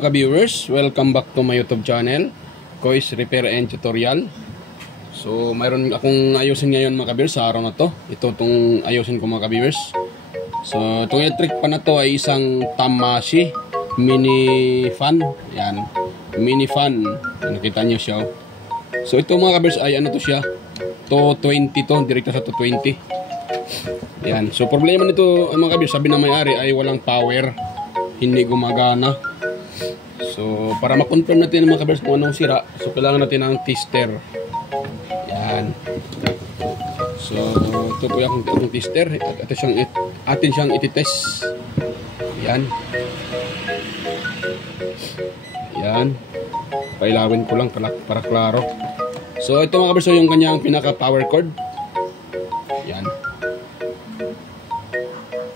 mga ka-viewers, welcome back to my YouTube channel, Kois Repair and Tutorial. So mayroon akong ayusin ngayon mga ka-viewers sa araw na to. Ito itong ayusin ko mga ka-viewers. So itong electric pan na to ay isang Tamashii mini fan. Yan, mini fan. Nakita nyo siya. So ito mga ka-viewers ay ano to siya, 220 to, direkta sa 220. Yan, so problema nito mga ka-viewers, sabi na may-ari ay walang power, hindi gumagana. So para ma-confirm natin mga ka-viewers kung anong sira, so kailangan natin ng tester. Yan. So ito po yung tester. Atin siyang ititest. Yan. Yan. Pailawin ko lang para klaro. So ito mga ka-viewers, yung kanyang pinaka power cord. Yan.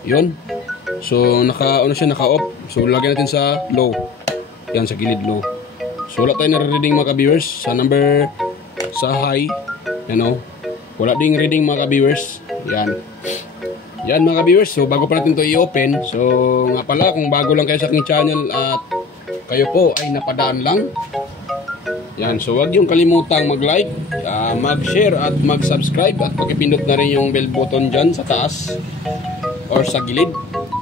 Yun. So naka-off. So lagyan natin sa low. Yan, sa gilid low. So wala tayong nare-reading mga ka-viewers. Sa number sa high, wala ding reading mga ka-viewers. Yan. Yan mga ka-viewers. So bago pa natin to i-open, so nga pala, kung bago lang kayo sa aking channel at kayo po ay napadaan lang, yan, so wag yung kalimutang mag-like, mag-share at mag-subscribe, at pakipindot na rin yung bell button dyan sa taas or sa gilid,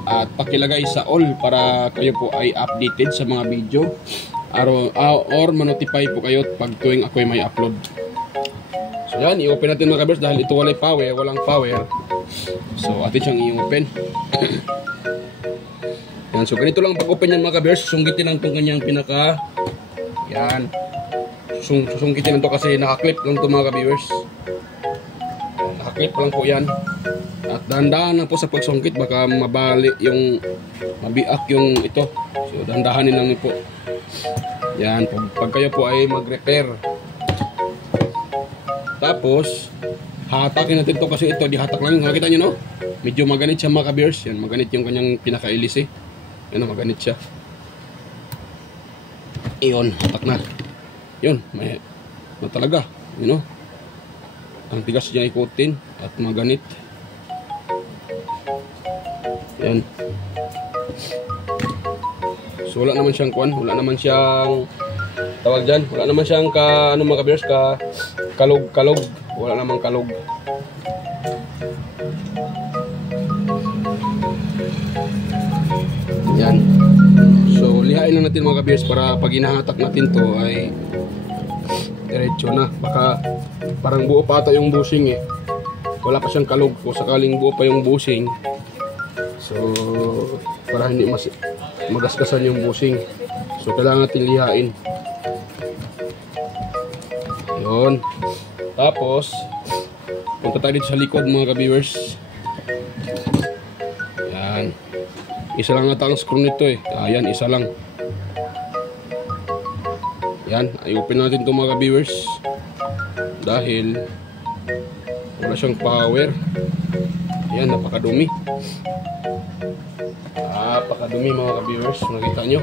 at pakilagay sa all para kayo po ay updated sa mga video or manotify po kayo pag tuwing ako'y may upload. So yan, i-open natin mga ka-viewers dahil ito walang power. So atin siyang i-open. Yan, so ganito lang pag-open yan mga ka-viewers. Sunggitin lang itong kanyang pinaka. Yan, susungkitin lang ito kasi nakaklip lang ito mga ka-viewers. Nakaklip lang po yan. At dahan-dahan lang po sa pagsungkit, baka mabali yung mabiak yung ito. So dahan-dahanin lang po. Yan, pag kayo po ay mag-repair. Tapos hatakin natin ito kasi ito dihatak lang. Nakita nyo, no? Medyo maganit siya mga ka-viewers. Yan, maganit yung kanyang pinaka-ilis eh. Yan, maganit siya. Iyon, hatak na. Yun, may talaga, ang tigas niya ikutin at maganit. Yan. So wala naman siyang wala naman siyang tawag dyan, wala naman siyang mga ka-viewers, kalog. Wala namang kalog. Yan. So lihain lang natin mga ka-viewers para pag hinahatak natin to ay diretso na. Baka parang buo pa ata yung bushing eh. Wala pa siyang kalog. Kung sakaling buo pa yung bushing, so para hindi magaskasan yung bushing, so kailangan natin lihain. Yun. Tapos punta tayo dito sa likod mga ka-viewers. Yan. Isa lang ata ang screw nito eh. Ayan, isa lang. Yan, i-open natin ito mga ka-viewers dahil wala siyang power. Yan, napakadumi. Napakadumi mga ka-viewers. Nakita nyo?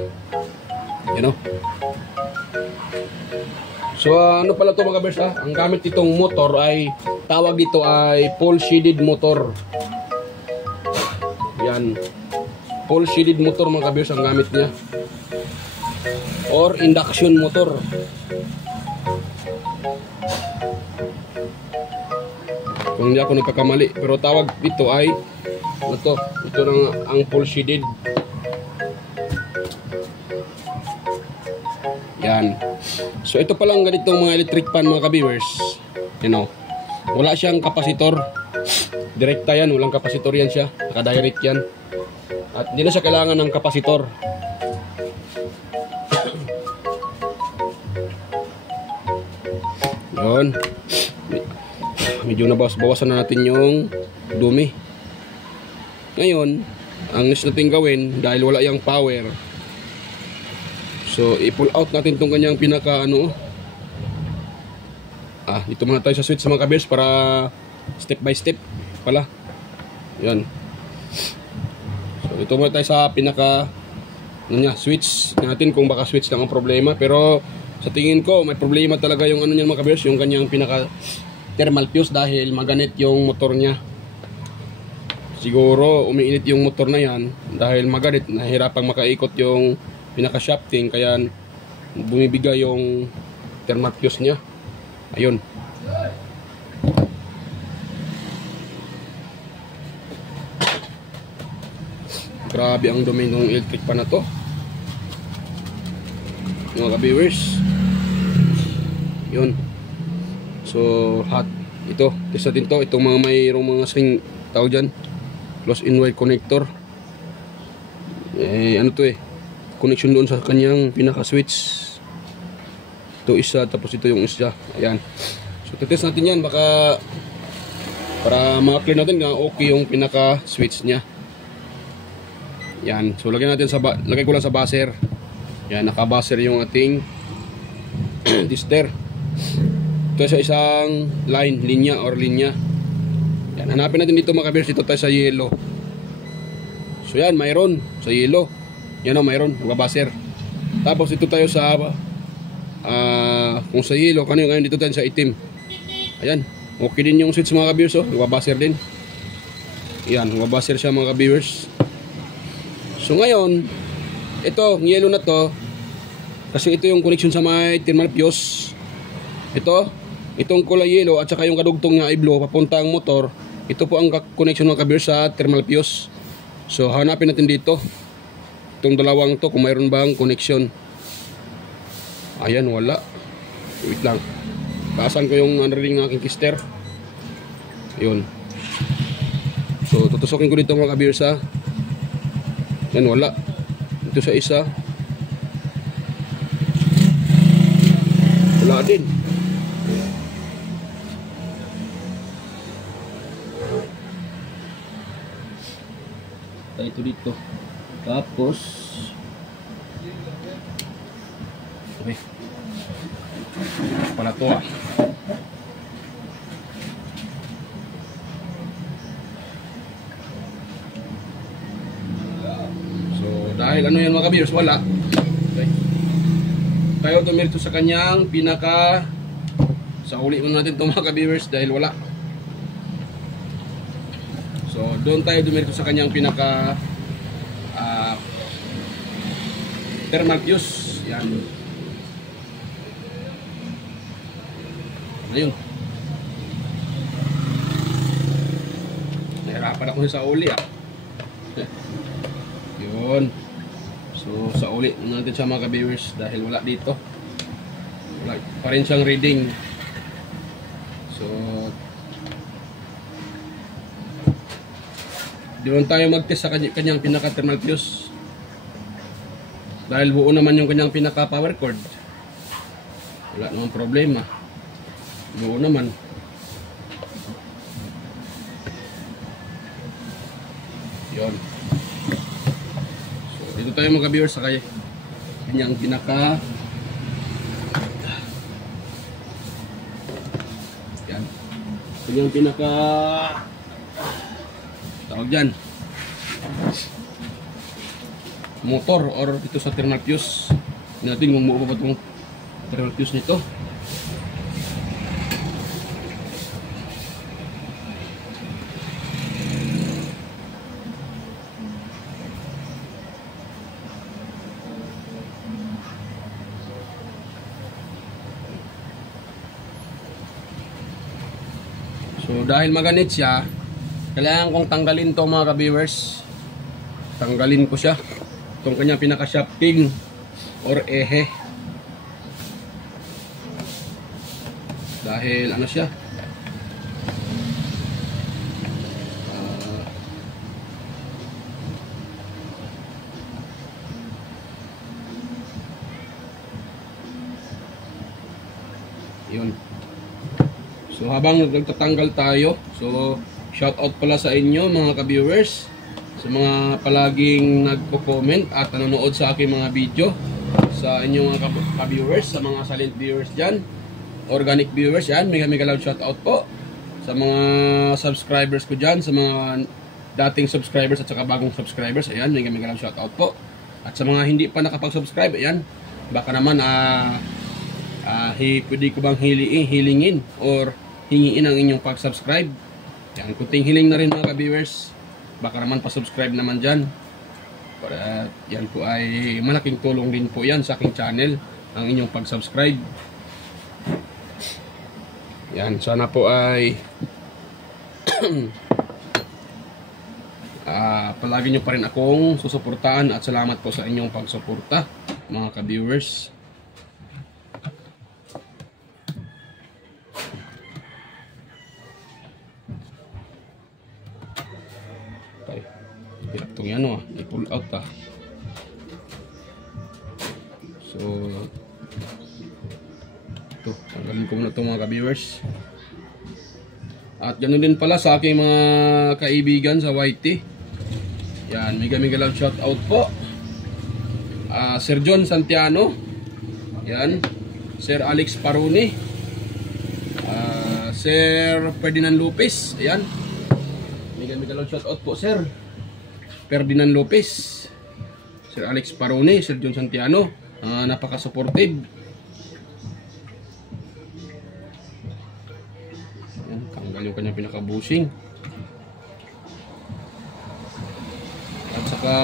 Yan o. So ano pala ito mga ka-viewers, ang gamit itong motor ay tawag dito ay pole shaded motor. Yan, pole shaded motor mga ka-viewers ang gamit niya, or induction motor. Kung hindi ako nagkakamali, pero tawag dito ay ito lang ang pole shaded. Yan. So ito palang ganitong mga electric pan mga ka-viewers, wala siyang kapasitor. Direkta yan, walang kapasitor yan siya, naka-direct yan. At hindi na siya kailangan ng kapasitor. Yun. Medyo bawasan na natin yung dumi. Ngayon, ang next natin gawin, dahil wala yung power, so i-pull out natin itong kanyang pinaka dito muna tayo sa switch mga ka-viewers para step by step pala. Yan. So ito muna tayo sa pinaka switch natin, kung baka switch lang ang problema, pero sa tingin ko may problema talaga yung niyan mga ka-viewers, yung kanyang pinaka thermal fuse, dahil maganit yung motor niya. Siguro umiinit yung motor na yan dahil maganit, nahihirapang makaikot yung pinaka-shafting, kaya bumibigay yung thermal fuse niya. Ayun. Grabe ang dumi ng electric pan na to, mga ka-viewers. Yun. So hot ito, test natin to. Itong mga mayroong mga string, tawag dyan, close in wire connector. Ano to connection doon sa kanyang pinaka switch. Ito isa, tapos ito yung isa. Ayan. So test natin yan, baka para ma-clear natin na okay yung pinaka switch nya. Yan. So lagyan natin lagay ko lang sa buzzer. Yan, naka-buzzer yung ating tester. Ito sa isang linya. Yan, hanapin natin dito mga ka-viewers. Dito tayo sa yellow. So yan, mayroon sa yellow. Yan o, mayroon, naka-buzzer. Tapos dito tayo sa kung sa yellow, ngayon dito tayo sa itim. Ayan, okay din yung switch mga ka-viewers. Naka-buzzer din. Yan, naka-buzzer siya mga ka-viewers. So ngayon, ito, yellow na to, kasi ito yung connection sa may thermal fuse. Itong kulay yellow at saka yung kadugtong na i-blue papunta ang motor. Ito po ang connection ng kabir sa thermal fuse. So hanapin natin dito itong dalawang to kung mayroon bang connection. Ayan, wala. Wait lang, taasan ko yung unreading ng aking tester. Yun. So tutusokin ko dito mga kabir sa yan, wala. Ito sa isa, wala din. Ito dito. Tapos okay, pala to dahil ano yan mga ka-viewers, wala. Okay. Tayo tumirito sa kanyang pinaka, sa uli muna natin ito mga ka-viewers dahil wala. So doon tayo tumirito sa kanyang pinaka thermal fuse. Yan. Ayun. Nahirapan ako sa uli Yun. So sa uli natin siya mga ka-viewers dahil wala dito. Wala pa rin siyang reading. So doon tayo mag-test sa kanyang pinaka thermal fuse. Dahil buo naman yung kanyang pinaka power cord. Wala namang problema. Buo naman. Yun. Dito tayo mga viewers sa kanyang pinaka yan, kanyang pinaka tawag dyan motor or dito sa thermal fuse. Natin kung buo pa itong thermal fuse nito. So dahil maganit siya, kailangan kong tanggalin to mga ka-viewers. Tanggalin ko siya, itong kanyang pinaka-shafting or ehe. Dahil ano siya, yun. So habang nagtatanggal tayo, so shout out pala sa inyo mga ka-viewers, sa mga palaging nagko-comment at nanonood sa aking mga video, sa inyong mga ka-viewers, sa mga silent viewers dyan, organic viewers yan, mega loud shout out po. Sa mga subscribers ko dyan, sa mga dating subscribers at saka bagong subscribers, ayan, mega loud shout out po. At sa mga hindi pa nakapag-subscribe, ayan, baka naman pwede ko bang hilingin or hingiin ang inyong pag-subscribe. Yan, kunting hiling na rin mga ka-viewers. Baka naman pa-subscribe naman dyan. Para yan po ay malaking tulong din po yan sa aking channel, ang inyong pag-subscribe. Yan, sana po ay palagi nyo pa rin akong susuportahan at salamat po sa inyong pagsuporta, mga ka-viewers. Okay. Hirap itong yan i-pull out So, ito, tanggalin ko muna ito mga ka-viewers. At ganoon din pala sa aking mga kaibigan sa YT. Yan, mega love shout out po. Sir John Santiano. Yan. Sir Alex Paruni. Sir Ferdinand Lopez. Ayan. Mega love shout out po, Sir Ferdinand Lopez. Sir Alex Paruni, Sir John Santiano. Napaka-supportive. Ayan, tanggal yung kanyang pinaka-bushing. At saka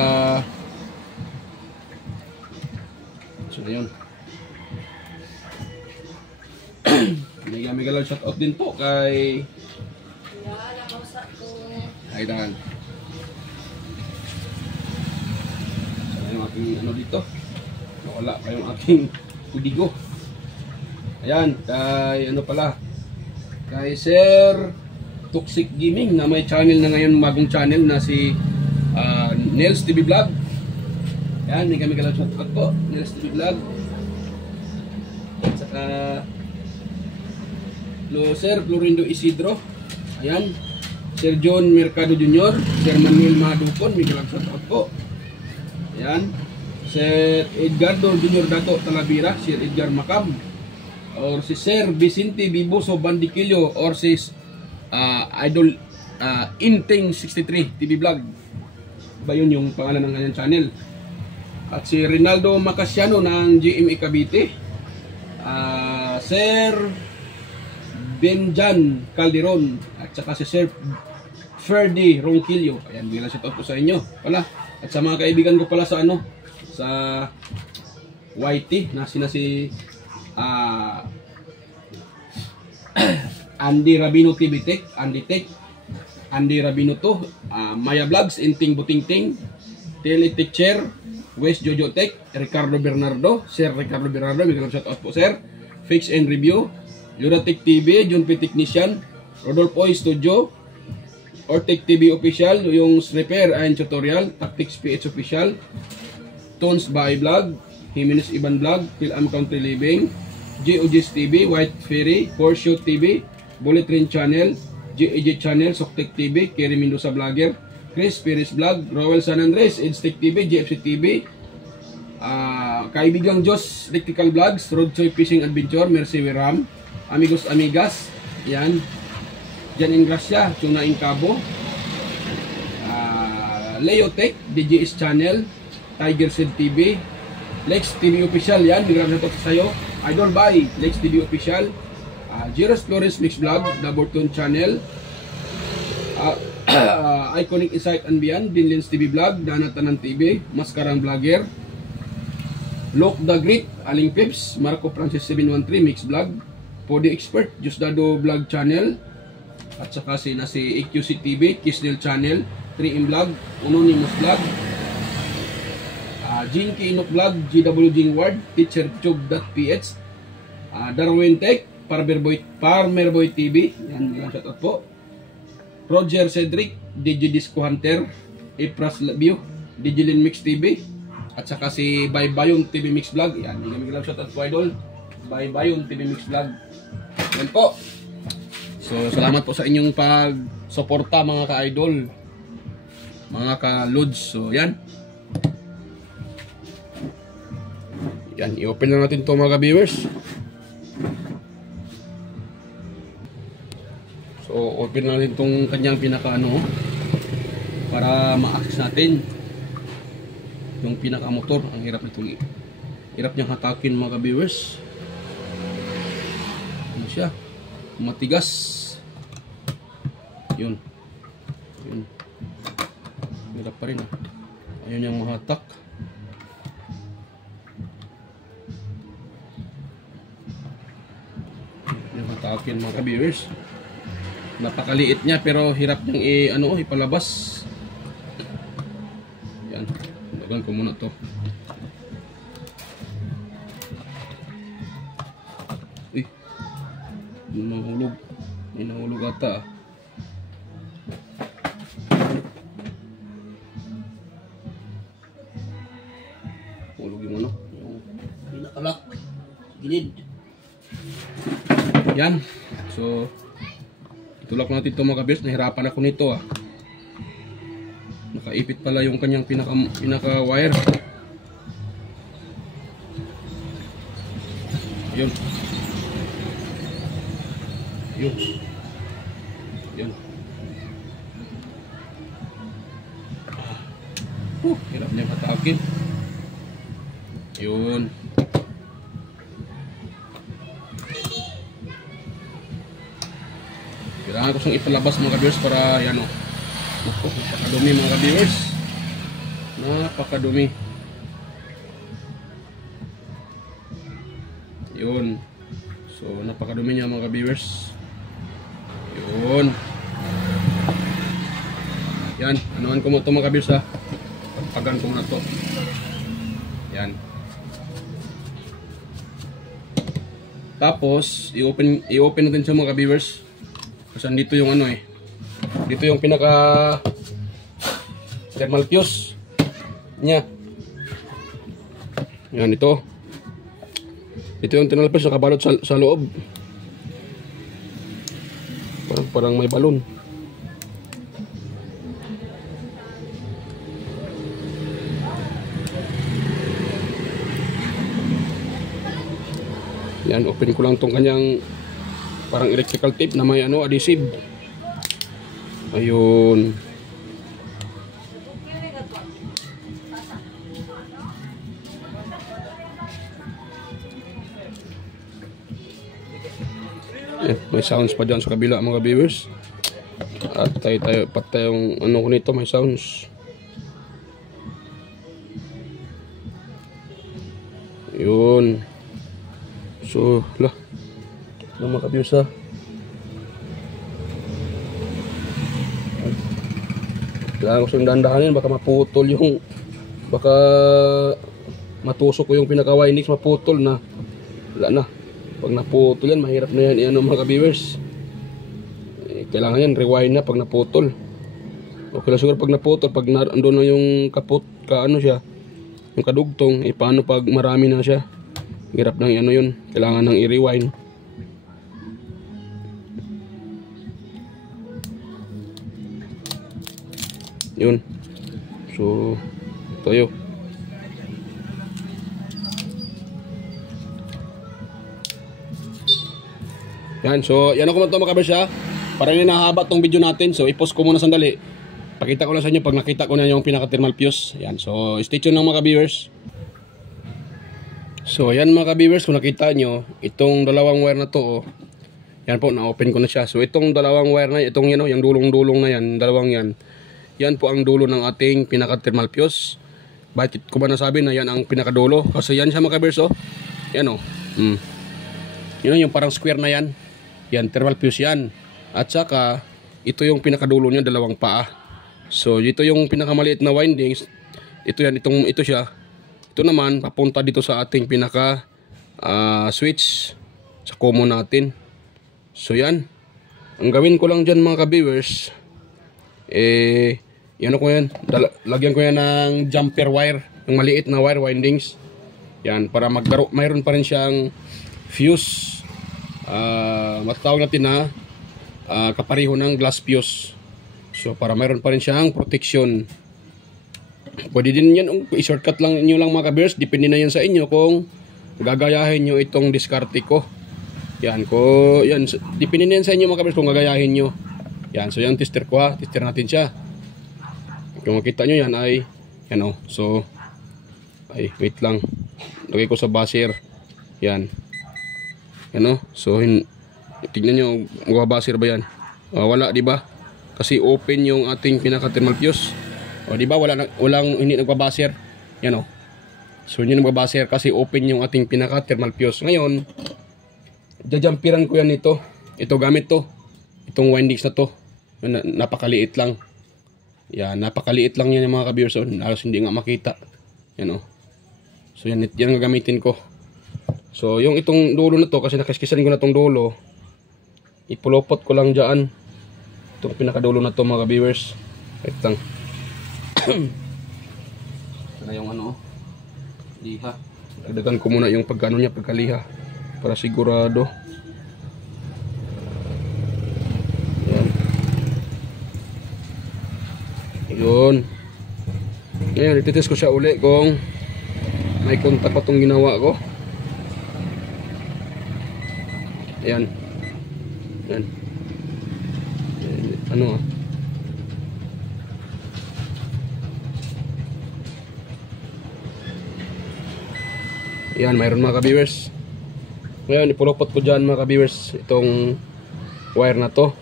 so na yun. Mega love shout out din po kay Dan. So yung aking ano dito, wala pa yung aking kudigo. Ayan, kay ano pala, kay Sir Toxic Gaming na may channel na ngayon, bagong channel na si Nels TV Vlog. Yan, may kami shout out po, Nels TV Vlog. At saka Sir Florindo Isidro. Ayan, Sir John Mercado Jr., Sir Manuel Madukon, may shout out po. Ayan, Sir Edgardo Jr. Dato Talavera, Sir Edgar Macam, or si Sir Vicente Biboso Bandiquillo, or si Idol Inting 63 TV Vlog. Ba yun yung pangalan ng kanyang channel. At si Rinaldo Macasiano ng GMA Cavite, Sir Benjan Calderon, at saka si Sir Ferdy Ronquillo. Ayan, bilang shout out po sa inyo pala. At sa mga kaibigan ko pala sa sa YT na si Andy Rabino TV Tech, Andy Rabino to, Maya Vlogs, Inting Butingting, Teletech, West Jojo Tech, Ricardo Bernardo, Sir Ricardo Bernardo, may shout out po Sir, Fix and Review, Luratech TV, John P. Technician, Rodolfo Studio, Ortec TV Official, yung repair and tutorial, Tactics PH Official, Tones by Vlog, Jimenez Iban Vlog, Phil-Am Country Living, GOG's TV, White Ferry, Horseshoe TV, Bullet Train Channel, GAJ Channel, Soktek TV, Kerry Mendoza Vlogger, Chris Perez Vlog, Roel San Andres, Edstech TV, GFC TV, Kaibigang Diyos, Electrical Vlogs, Roadchoy Fishing Adventure, Mercy Wiram, Amigos Amigas, yan, Jan Ingracia, Tuna Incabo, Leo Tech, DJS Channel, Tiger Seed TV, Lex TV Official, yan, biglang na ito sa'yo, Idol by Lex TV Official, Jiros Flores Mix Vlog, The Borton Channel, Iconic Insight and Beyond, Dinlins TV Vlog, Danatanan TV, Maskarang Vlogger, Look the Great, Aling Pips, Marco Francis 713 Mix Vlog, Podi Expert, Jusdado Vlog Channel, at saka si EQC TV, Kisnel Channel, 3M Vlog, Anonymous Vlog, Jinky Inok Vlog, GW Jingward, TeacherTube.ph, Darwin Tech, Farmer Boy TV, yan, shout out po, Roger Cedric, DJ Disco Hunter, Ipras View, DJ Lin Mix TV, at saka si Baybayon TV Mix Vlog, yan, hindi kami shout out po idol, Baybayon TV Mix Vlog, yan po. So, salamat po sa inyong pag-suporta mga ka-idol, mga ka-lods. So, yan. Yan, i-open lang natin ito mga ka-viewers. So, open lang natin itong kanyang pinaka-ano para ma-access natin yung pinaka-motor. Ang hirap nitong niyang hatakin mga ka-viewers. Ano siya? Matigas. Yun. Hirap pa rin Ayun yung mga hatak. Yung hatakin mga ka-viewers. Napakaliit niya pero hirap niyang ipalabas. Yan. Dagan ko muna to. Uy. Nahulog. May nahulog ata. Hulog yung ano. Yung pinakalak. Gilid. Yan. So, itulak natin ito mga ka-viewers. Nahirapan ako nito ah. Nakaipit pala yung kanyang pinaka wire. Yun. Yun. Yun. Hirap niya patakin. Yun. Kailangan ko siyang ipalabas mga ka-viewers para yan o. Napakadumi mga ka-viewers. Napakadumi. Yun. So napakadumi niya mga ka-viewers. Yun. Yan. Anuhan ko mo ito mga ka-viewers ha. Pagpagan ko na ito. Yan. Tapos i-open natin siya mga ka-viewers. Kasi dito yung ano eh. Dito yung pinaka thermal fuse niya. Yan ito. Ito yung thermal fuse nakabalot sa loob. Parang may balon. Yan, open ko lang tong kanyang parang electrical tape na may adhesive. Ayun. May sounds pa dyan sa kabila mga viewers. At patay yung ko nito, may sounds. Yun. So, mga viewers ha. Kailangan ko siyang dandahanin, baka maputol yung, baka matusok ko yung pinaka-windings, maputol na. Wala na. Pag naputol yan, mahirap na yan mga viewers. Kailangan yan, rewind na pag naputol. Okay lang siguro pag naputol, pag andun na yung siya, yung kadugtong, paano pag marami na siya? Hirap nang yun, kailangan nang i-rewind. Yun. So, ito yun. Yan, so yan ako man ito mga ka-viewers ha. Parang nahaba tong video natin. So i-pause ko muna sandali. Pakita ko lang sa inyo pag nakita ko na yung pinaka-thermal fuse. Yan, so stay tuned lang mga ka-viewers. So yan mga ka-viewers, kung nakita nyo, itong dalawang wire na to yan po, na-open ko na siya. So itong dalawang wire na, itong yan yung dulong-dulong na yan, dalawang yan. Yan po ang dulo ng ating pinaka-thermal fuse. Bakit ko ba nasabi na yan ang pinakadulo? Kasi yan siya mga ka-viewers Yan Yun yung parang square na yan. Yan, thermal fuse yan. At saka, ito yung pinakadulo niya, dalawang paa. So, ito yung pinakamaliit na windings. Ito yan, ito siya. Ito naman, papunta dito sa ating pinaka switch sa common natin. So, yan. Ang gawin ko lang dyan mga ka-viewers, lagyan ko yan ng jumper wire. Yung maliit na wire windings. Yan, para mayroon pa rin siyang fuse. Matawag natin na kapareho ng glass fuse. So para mayroon pa rin siyang protection. Pwede din yan i-shortcut lang nyo lang mga ka-viewers. Depende na yan sa inyo kung gagayahin nyo itong diskarte ko. Yan, depende na yan sa inyo mga ka-viewers kung gagayahin nyo. Yan, so yung tester ko ha. Tester natin siya. Kung makita nyo yan ay so wait lang, lagay ko sa buzzer. Yan so tignan nyo, magbabasir ba yan? Wala, di ba? Kasi open yung ating pinaka thermal fuse. O di ba walang hindi nagbabaser. Yan o. So hindi nagbabaser kasi open yung ating pinaka thermal fuse. Ngayon, jajampiran ko yan ito. Ito gamit to. Itong windings na to. Napakaliit lang. Yan, napakaliit lang yan yung mga ka-viewers. Halos hindi nga makita. Yan o. So yan ang gagamitin ko. So yung itong dulo na to, kasi nakaskisan ko na itong dulo, ipulopot ko lang dyan. Itong pinakadulo na to mga ka-viewers. Ito lang. Ito na yung ano, liha. Dagdagan ko muna yung pagkano niya, pagkaliha, para sigurado. Yan. Yun. Ngayon, ititest ko siya uli kung may kontak pa itong ginawa ko. Yan. Yan. Ano ah. Yan, mayroon mga ka-viewers. Ngayon, ipulupot ko dyan mga ka-viewers itong wire na to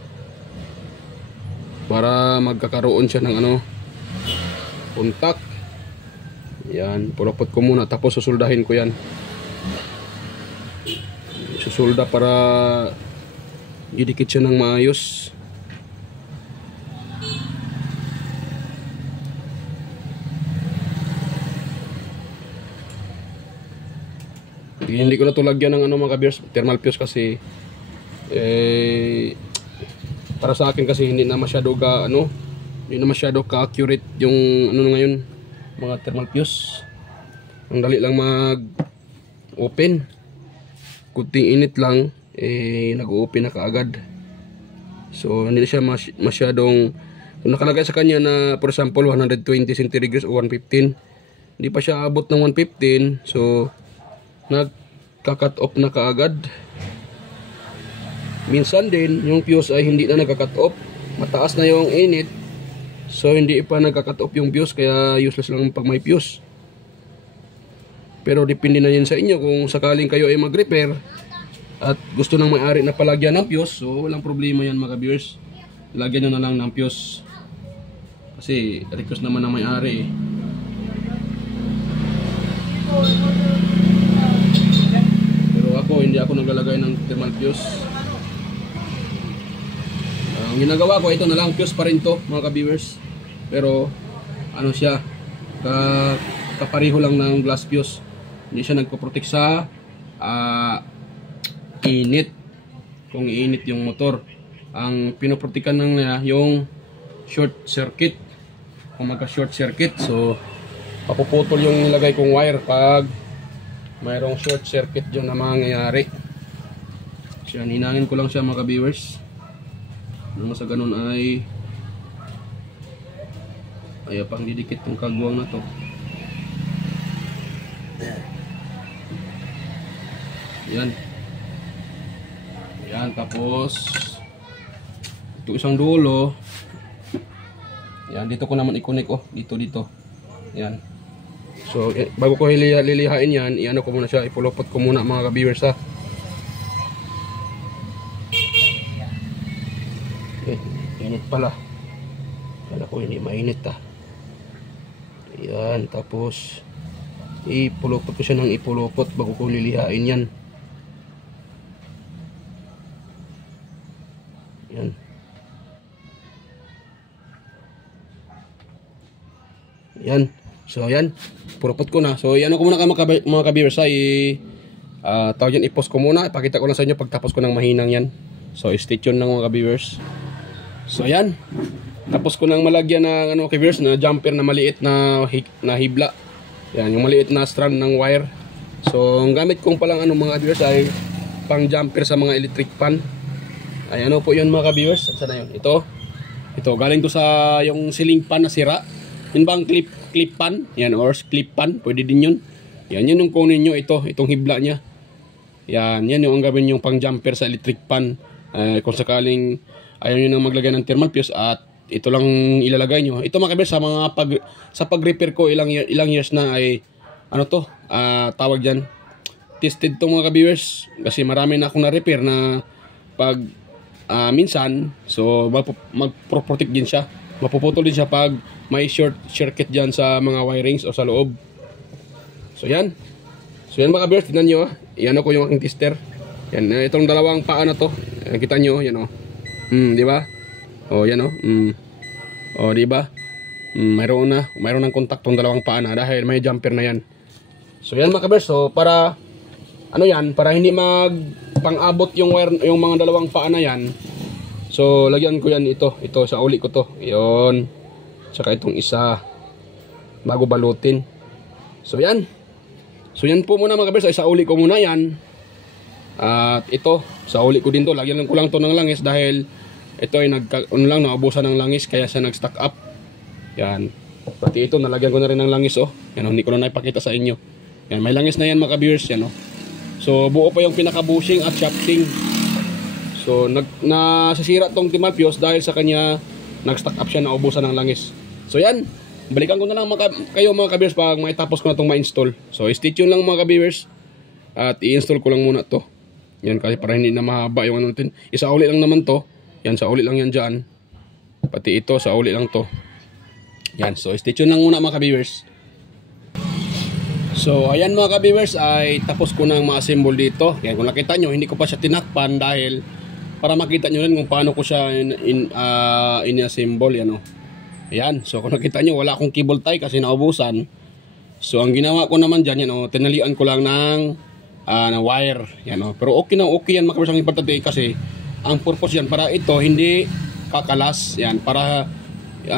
para magkakaroon siya ng ano, kontak. Yan, pulupot ko muna tapos susuldahin ko yan. Susulda para idikit siya ng maayos. Hindi ko na ito lagyan ng ano mga ka-viewers, thermal fuse kasi para sa akin kasi hindi na masyado ka-accurate yung ano ngayon mga thermal fuse. Ang dali lang mag-open. Kunting init lang nag-open na kaagad. So hindi siya masyadong, kung nakalagay sa kanya na for example 120 centigrade o 115, hindi pa siya abot ng 115, so nagka-cut off na kaagad. Minsan din yung fuse ay hindi na nagka-cut off, mataas na yung init, so hindi pa nagka-cut off yung fuse, kaya useless lang pag may fuse. Pero depende na yun sa inyo kung sakaling kayo ay mag-repair at gusto ng may-ari na palagyan ng fuse, so walang problema yan mga viewers. Lagyan nyo na lang ng fuse kasi request naman ng may-ari eh. Pero hindi ako naglalagay ng thermal fuse. Ang ginagawa ko, ito na lang, fuse pa rin to mga ka-viewers, pero ano siya, kapareho lang ng glass fuse. Hindi siya nagpo-protect sa init, kung iinit yung motor. Ang pinoprotektan lang niya yung short circuit, kung magka short circuit. So papuputol yung nilagay kong wire pag mayroong short circuit dyan na mangyayari. So hinangin ko lang siya mga ka-viewers. Nang sa ganun ay pang didikit yung kagwang na to. Yan. Yan, tapos ito isang dulo. Yan, dito ko naman i-connect dito. Yan. So bago ko lilihain yan, i-ano ko muna siya, ipulupot ko muna mga ka-viewers ha. Init pala. Kala ko hindi mainit ha. Yan, tapos ipulupot ko siya ng ipulupot bago ko lilihain yan. Yan. Yan. So yan, pulupot ko na. So yan ko muna mga ka-viewers ay tawag yan, i-post ko muna. Ipakita ko lang sa inyo pagtapos ko ng mahinang yan. So stay tuned lang mga ka-viewers. So yan, tapos ko nang malagyan ng ka-viewers na jumper na maliit na hibla. Yan, yung maliit na strand ng wire. So ang gamit kong palang mga ka-viewers ay pang jumper sa mga electric fan. Ay po yun mga ka-viewers. Saan na yun? Ito galing to sa yung ceiling fan na sira. Yun bang clip pan? Yan, or clip pan, pwede din yun. Yan, yun yung kunin nyo, itong hibla nya. Yan yung ang gawin yung pang jumper sa electric fan. Kung sakaling ayaw nyo nang maglagay ng thermal fuse at ito lang ilalagay nyo. Ito mga ka-viewers, sa pag-repair ko ilang years na ay tawag dyan, tested to mga ka-viewers. Kasi marami na akong na-repair na pag minsan, so magpo-protect din siya. Mapuputol din siya pag may short circuit dyan sa mga wirings o sa loob. So yan. So yan mga viewers, tignan nyo. Yan ako yung aking tester. Yan, itong dalawang paa na to. Kita nyo, yan o. Di ba? O yan o. O di ba? Mayroon ng contact tong dalawang paa na dahil may jumper na yan. So yan mga viewers, so para ano yan, para hindi pang-abot yung wire, yung mga dalawang paa na yan. So lagyan ko yan ito sa uli ko to. Yon. Tsaka itong isa bago balutin. So yan. So yan po muna mga kabers, sa uli ko muna yan. At ito, sa uli ko din to, lagyan ko lang to ng langis dahil ito ay naubusan ng langis kaya siya nag-stack up. Yan. Pati ito, nalagyan ko na rin ng langis oh. Yan, hindi ko na naipakita sa inyo. Yan, may langis na yan mga kabers, yan oh. So buo pa yung pinaka-bushing at shafting. So nasisira tong Timappios dahil sa kanya nag-stack up siya, naubusan ng langis. So yan, balikan ko na lang kayo mga kabers pag maitapos ko na itong ma-install. So stay tuned lang mga kabers. At i-install ko lang muna to. Yan, kasi para hindi na mahaba yung ano natin. Isa uli lang naman to. Yan, sa uli lang yan dyan. Pati ito, sa uli lang to. Yan, so stay tuned lang muna mga kabers. So ayan mga kabers, ay tapos ko nang ma-assemble dito. Yan, kung nakita nyo, hindi ko pa siya tinakpan dahil para makita nyo rin kung paano ko siya in-assemble. Yan o. Ayan, so kung nakita nyo, wala akong cable tie kasi naubusan. So ang ginawa ko naman dyan, yan o, tinalian ko lang ng wire. Yan o, pero okay na okay yan mga kabers. Ang importante kasi ang purpose yan para ito hindi kakalas. Yan, para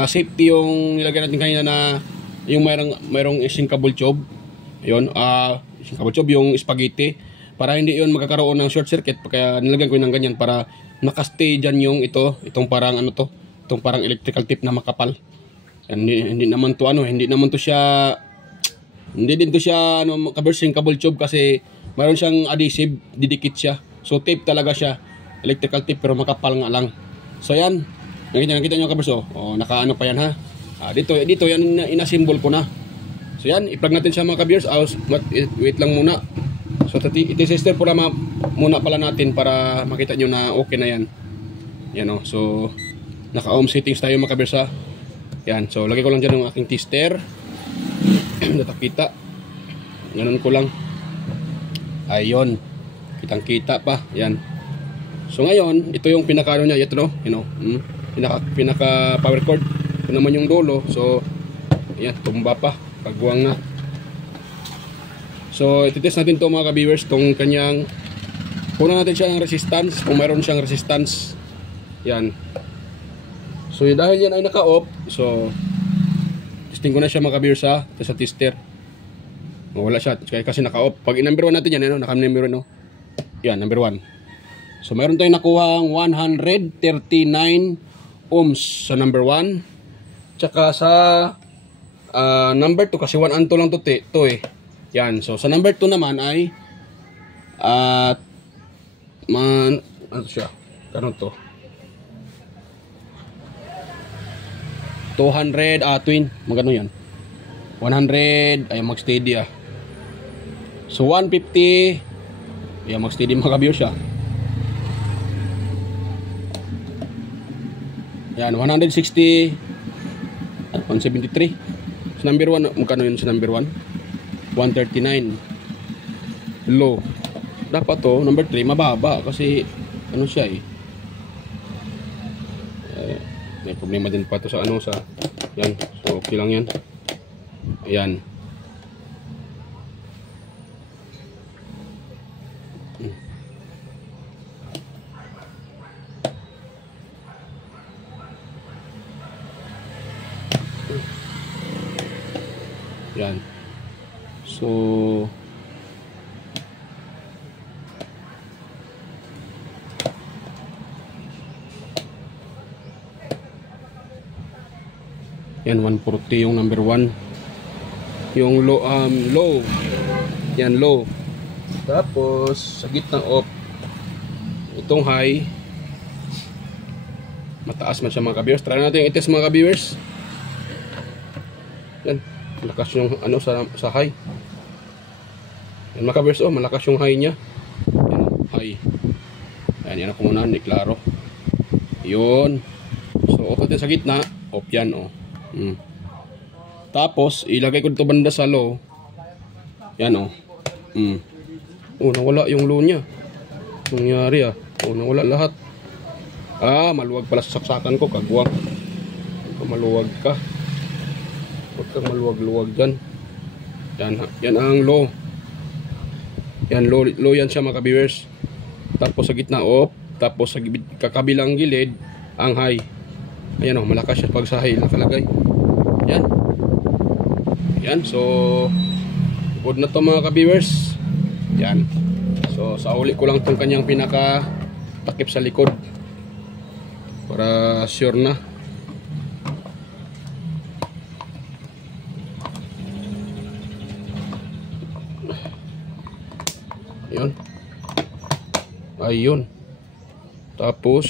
safety yung nilagyan natin kanina na yung mayroong sinkable tube. Yun, sinkable tube, yung spaghetti. Para hindi yun magkakaroon ng short circuit. Kaya nilagyan ko ng ganyan para nakastay dyan yung itong parang ano to. Itong parang electrical tip na makapal. Yan, hindi naman to siya, hindi din to siya kabers sinkable tube kasi mayroon siyang adhesive, didikit siya. So tape talaga siya. Electrical tape pero makapal nga lang. So yan, nakita nyo kabers nakaano pa yan ha. Dito yan inasimbol ko na. So yan, i-plug natin siya mga kabers. Wait lang muna. So iti-sister muna pala natin para makita nyo na okay na yan. Yan o. So naka-ohm settings tayo mga kabers ha. Yan. So lagay ko lang dyan ng aking tester. Natakita. Ganun ko lang. Ayun. Kitang kita pa. Yan. So ngayon, ito yung pinaka niya. Ito no. Pinaka power cord. Ito naman yung dulo. So yan. Tumba pa. Pagbuwang na. So ititest natin to mga ka-viewers. Itong kanyang kunan natin siya ng resistance. Kung mayroon siyang resistance. Yan. So dahil yan ay naka-off, so testing ko na siya mga ka-viewers sa tester. Wala siya kasi naka-off. Pag number 1 natin yan, naka-number 1 no. Yan, number 1. So mayroon tayong nakuhang 139 ohms sa number 1. Tsaka sa number 2 kasi 1 anto lang to eh. Yan. So sa number 2 naman ay ano siya? Kano to? 200 twin, magano yan? 100 ay mag-steady So 150 ay mag-steady mga ka-viewers siya. Yan 160 173. Sa number 1 magkano yun sa number 1? 139 low. Dapat to number 3 mababa kasi ano siya may problema din pa to sa yan. So okay lang yan. Ayan. Yan. So yan 140 yung number 1. Yung low yan low. Tapos sa gitna off. Itong high mataas man siya mga ka-viewers. Try natin i-test mga ka-viewers. Yan, malakas yung sa high. Yan mga ka-viewers, malakas yung high niya. Yan, high. Ayan, yan ako muna, hindi klaro. Yun. So off natin sa gitna, off yan Tapos, ilagay ko dito banda sa low. Yan o. Nawala yung low niya. Nangyari nawala lahat. Maluwag pala sa saksakan ko. Kagwang. Maluwag ka. Huwag kang maluwag-luwag dyan. Yan ang low. Yan, low yan siya mga ka-viewers. Tapos sa gitna off. Tapos sa kakabilang gilid, ang high. Ayan malakas siya pag sa high nakalagay. Yan, so good na to mga ka-viewers. Yan. So sa uli ko lang tong kanyang pinaka takip sa likod. Para sure na. Ayun. Tapos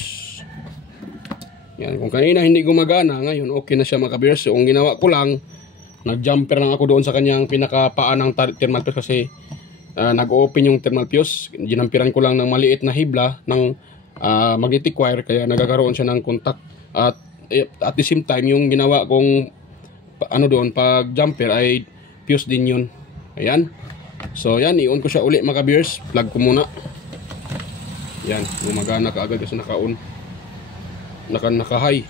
yan, kung kanina hindi gumagana, ngayon okay na siya mga ka-viewers. So ang ginawa ko lang, nag-jumper lang ako doon sa kanyang pinakapaan ng thermal fuse kasi nag-open yung thermal fuse. Ginampiran ko lang ng maliit na hibla ng magnetic wire kaya nagkakaroon siya ng contact. At the same time, yung ginawa kong doon pag jumper ay fuse din yun. Ayan. So yan, i-on ko siya uli mga ka-viewers. Plug ko muna. Yan, gumagana kaagad kasi naka-on. Naka-high.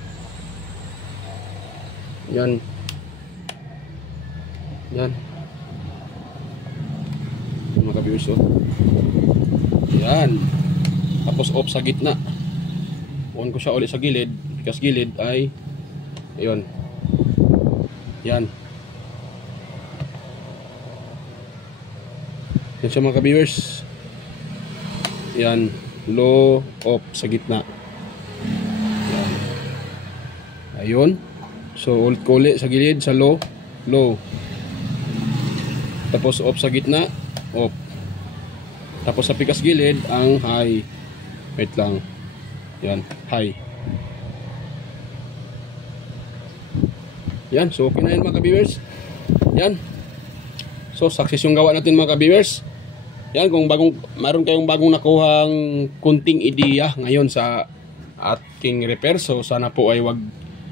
Yan. Yan. Mga ka-viewers Yan. Tapos off sa gitna. On ko siya ulit sa gilid. Because gilid ay ayun. Yan. Yan siya mga ka-viewers. Yan. Low, off sa gitna. Yan. Ayun. So ulit ko ulit sa gilid sa low. Tapos off sa gitna, off. Tapos sa pikas gilid ang high. Wait lang. Yan, high. Yan, so okay na yan mga ka-viewers. Yan. So success yung gawa natin mga ka-viewers. Yan, kung mayroon kayong bagong nakuhang kunting ideya ngayon sa ating repair, so sana po ay wag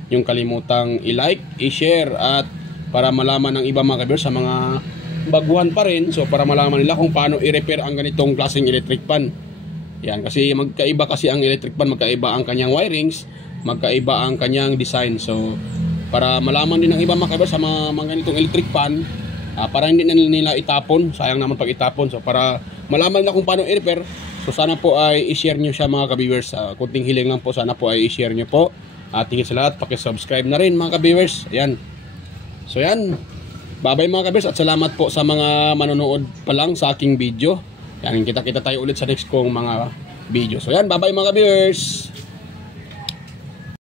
yung kalimutang i-like, i-share at para malaman ng iba mga ka-viewers sa mga baguhan pa rin, so para malaman nila kung paano i-repair ang ganitong klaseng electric pan. Yan, kasi magkaiba kasi ang electric pan, magkaiba ang kanyang wirings, magkaiba ang kanyang design. So para malaman din ng iba mga ka-viewers sa mga ganitong electric pan, para hindi na nila itapon, sayang naman pag itapon. So para malaman nila kung paano i-repair, so sana po ay i-share nyo siya mga ka-viewers. Kunting hiling lang po, sana po ay i-share nyo po. At higit sa lahat, paki-subscribe na rin mga ka-viewers. Ayan. So yan, bye-bye mga ka-viewers at salamat po sa mga manonood pa lang sa aking video. Yan, kita-kita tayo ulit sa next kong mga video. So yan, bye-bye mga ka-viewers.